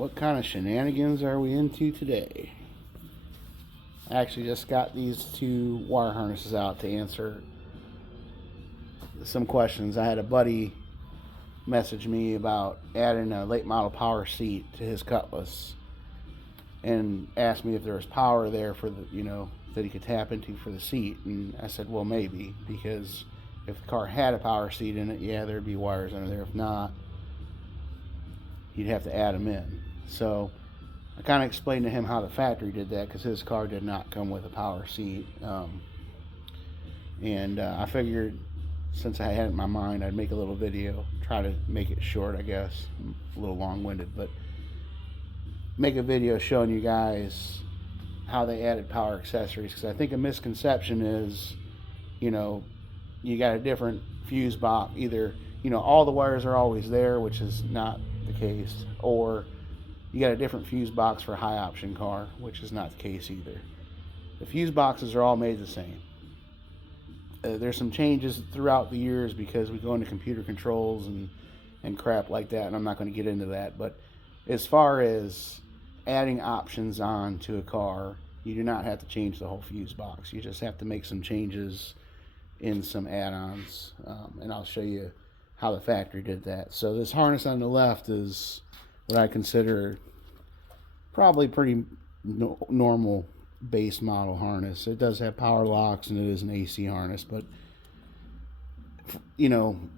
what kind of shenanigans are we into today? I actually just got these two wire harnesses out to answer some questions. I had a buddy message me about adding a late model power seat to his Cutlass and asked me if there was power there for the, that he could tap into for the seat. And I said, well, maybe, because if the car had a power seat in it, yeah, there'd be wires under there. If not, you'd have to add them in. So I kind of explained to him how the factory did that, because his car did not come with a power seat. I figured, since I had it in my mind, I'd make a little video, try to make it short, I guess. I'm a little long-winded, but make a video showing you guys how they added power accessories, because I think a misconception is, you got a different fuse box. Either, all the wires are always there, which is not the case, or you got a different fuse box for a high option car, which is not the case either. The fuse boxes are all made the same. There's some changes throughout the years because we go into computer controls and crap like that, and I'm not going to get into that. But as far as adding options on to a car, you do not have to change the whole fuse box. You just have to make some changes in some add-ons, and I'll show you how the factory did that. So this harness on the left is what I consider probably pretty normal base model harness. It does have power locks and it is an AC harness, but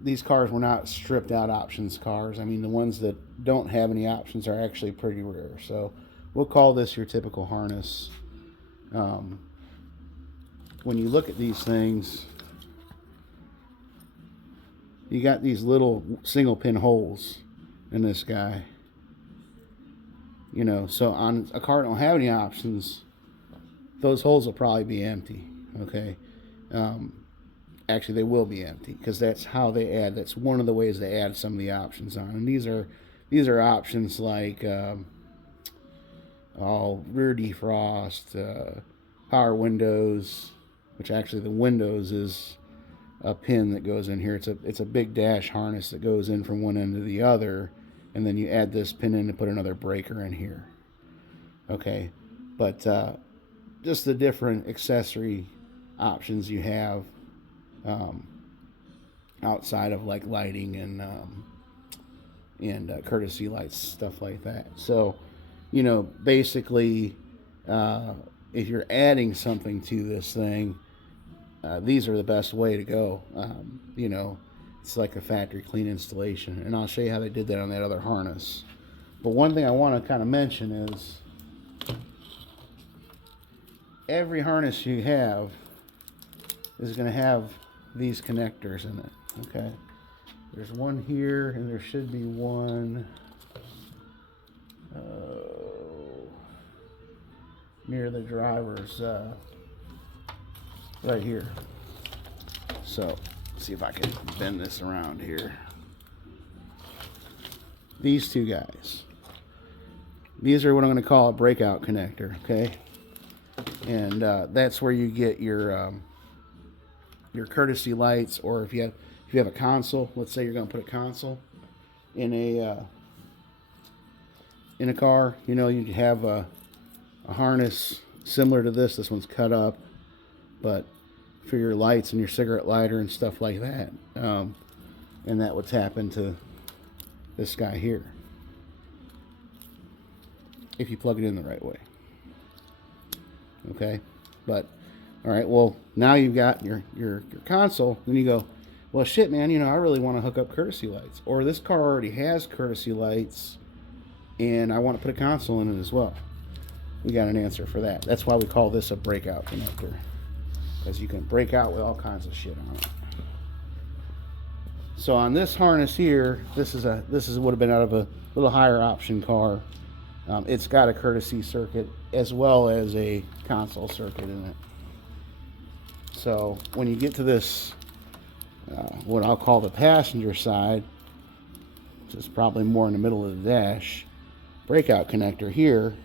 these cars were not stripped out options cars. I mean, the ones that don't have any options are actually pretty rare. So we'll call this your typical harness. When you look at these things, you got these little single pin holes in this guy. So on a car that don't have any options, those holes will probably be empty. Okay. Actually, they will be empty, because that's how they add. That's one of the ways they add some of the options on. And these are options like rear defrost, power windows, which actually the windows is a pin that goes in here. It's a big dash harness that goes in from one end to the other, and then you add this pin in to put another breaker in here. Okay, but just the different accessory options you have outside of like lighting and courtesy lights, stuff like that. So basically, if you're adding something to this thing, these are the best way to go. It's like a factory clean installation, and I'll show you how they did that on that other harness. But one thing I want to kind of mention is every harness you have is going to have these connectors in it. Okay, there's one here, and there should be one near the driver's right here. So see if I can bend this around here. These two guys, these are what I'm going to call a breakout connector. Okay, and that's where you get your courtesy lights, or if you have a console. Let's say you're going to put a console in a car. You have a harness similar to this. This one's cut up, but for your lights and your cigarette lighter and stuff like that, and that would tap into this guy here if you plug it in the right way. Okay, but all right, well, now you've got your console. Then you go, well, shit, man, I really want to hook up courtesy lights, or this car already has courtesy lights and I want to put a console in it as well. We got an answer for that. That's why we call this a breakout connector, because you can break out with all kinds of shit on it. So on this harness here, this would have been out of a little higher option car. It's got a courtesy circuit as well as a console circuit in it. So when you get to this, what I'll call the passenger side, which is probably more in the middle of the dash, breakout connector here,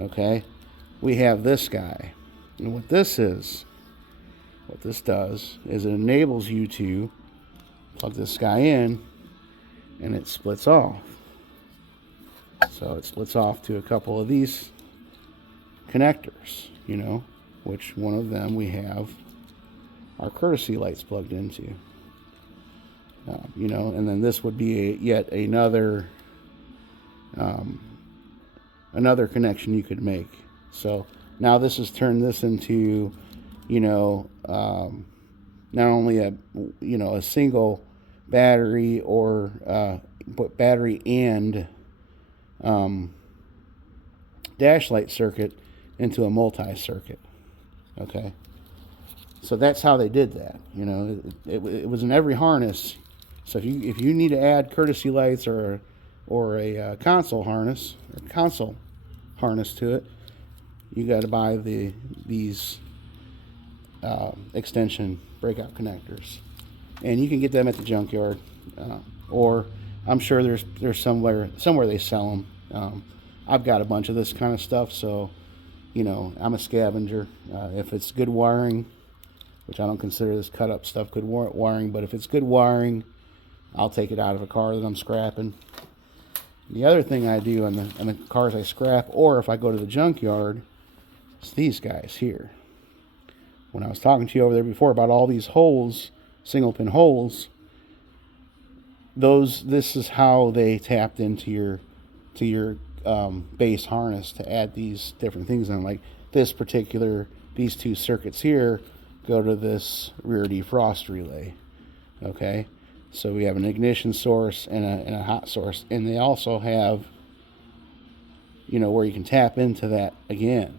okay, we have this guy. And what this does is it enables you to plug this guy in, and it splits off. So it splits off to a couple of these connectors, you know, which one of them we have our courtesy lights plugged into. You know, and then this would be yet another another connection you could make. So now this has turned this into, you know, not only a, you know, a single battery or but battery and dash light circuit into a multi-circuit. Okay, so that's how they did that. You know, it was in every harness. So if you need to add courtesy lights or a console harness to it, you got to buy these extension breakout connectors, and you can get them at the junkyard, or I'm sure there's somewhere they sell them. I've got a bunch of this kind of stuff, so you know, I'm a scavenger. If it's good wiring, which I don't consider this cut up stuff good wiring, but if it's good wiring, I'll take it out of a car that I'm scrapping. The other thing I do on the cars I scrap, or if I go to the junkyard, is these guys here. When I was talking to you over there before about all these holes, single pin holes, this is how they tapped into your base harness to add these different things on. Like these two circuits here go to this rear defrost relay. Okay, so we have an ignition source and a hot source, and they also have, you know, where you can tap into that again,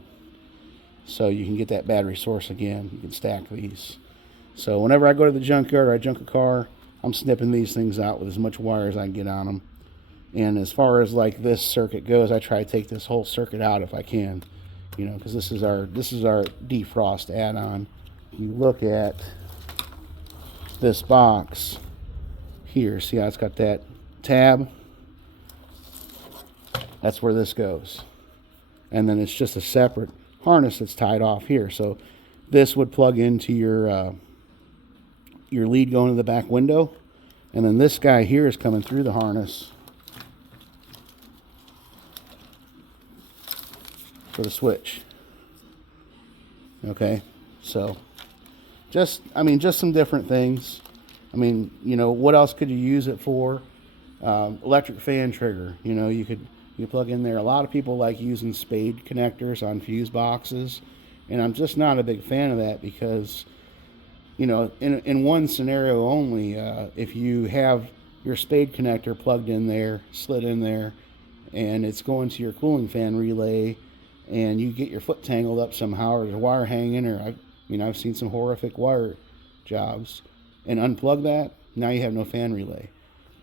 so you can get that battery source again. You can stack these. So whenever I go to the junkyard or I junk a car, I'm snipping these things out with as much wire as I can get on them. And as far as like this circuit goes, I try to take this whole circuit out if I can, you know, because this is our defrost add-on. You look at this box here, see how it's got that tab? That's where this goes. And then it's just a separate harness that's tied off here. So this would plug into your lead going to the back window, and then this guy here is coming through the harness for the switch. Okay, so just some different things. I mean, you know, what else could you use it for? Electric fan trigger. You know, you plug in there. A lot of people like using spade connectors on fuse boxes, and I'm just not a big fan of that because, you know, in one scenario only, if you have your spade connector plugged in there, slid in there, and it's going to your cooling fan relay, and you get your foot tangled up somehow, or there's a wire hanging, or I've seen some horrific wire jobs, and unplug that, now you have no fan relay.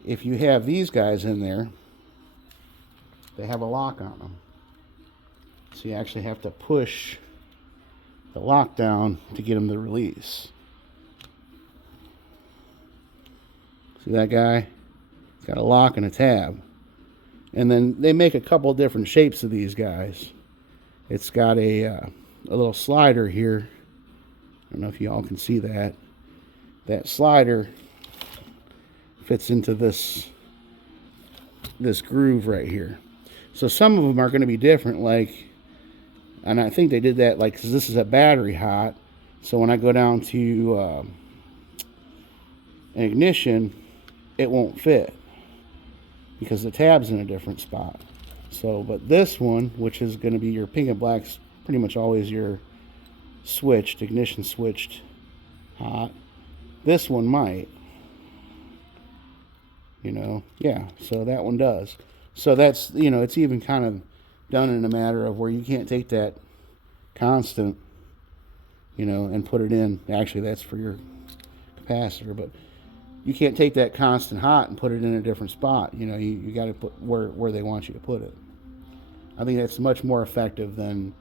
If you have these guys in there, they have a lock on them, so you actually have to push the lock down to get them to release. See that guy? He's got a lock and a tab. And then they make a couple different shapes of these guys. It's got a little slider here. I don't know if you all can see that. That slider fits into this groove right here. So some of them are going to be different, like, and I think they did that, like, 'cause this is a battery hot. So when I go down to an ignition, it won't fit because the tab's in a different spot. So, but this one, which is going to be your pink and black's pretty much always your switched, ignition switched hot. This one might, you know, yeah, so that one does. So that's, you know, it's even kind of done in a matter of where you can't take that constant, you know, and put it in. Actually, that's for your capacitor, but you can't take that constant hot and put it in a different spot. You know, you got to put where they want you to put it. I think that's much more effective than,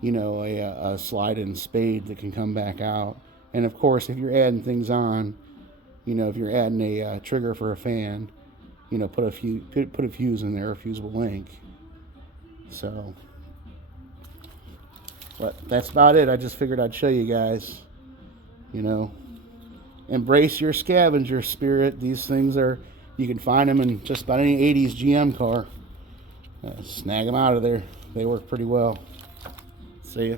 you know, a slide-in spade that can come back out. And of course, if you're adding things on, you know, if you're adding a trigger for a fan, you know, put a fuse in there, a fusible link. So, but that's about it. I just figured I'd show you guys, you know. Embrace your scavenger spirit. These things are, you can find them in just about any 80s GM car. Snag them out of there. They work pretty well. See ya.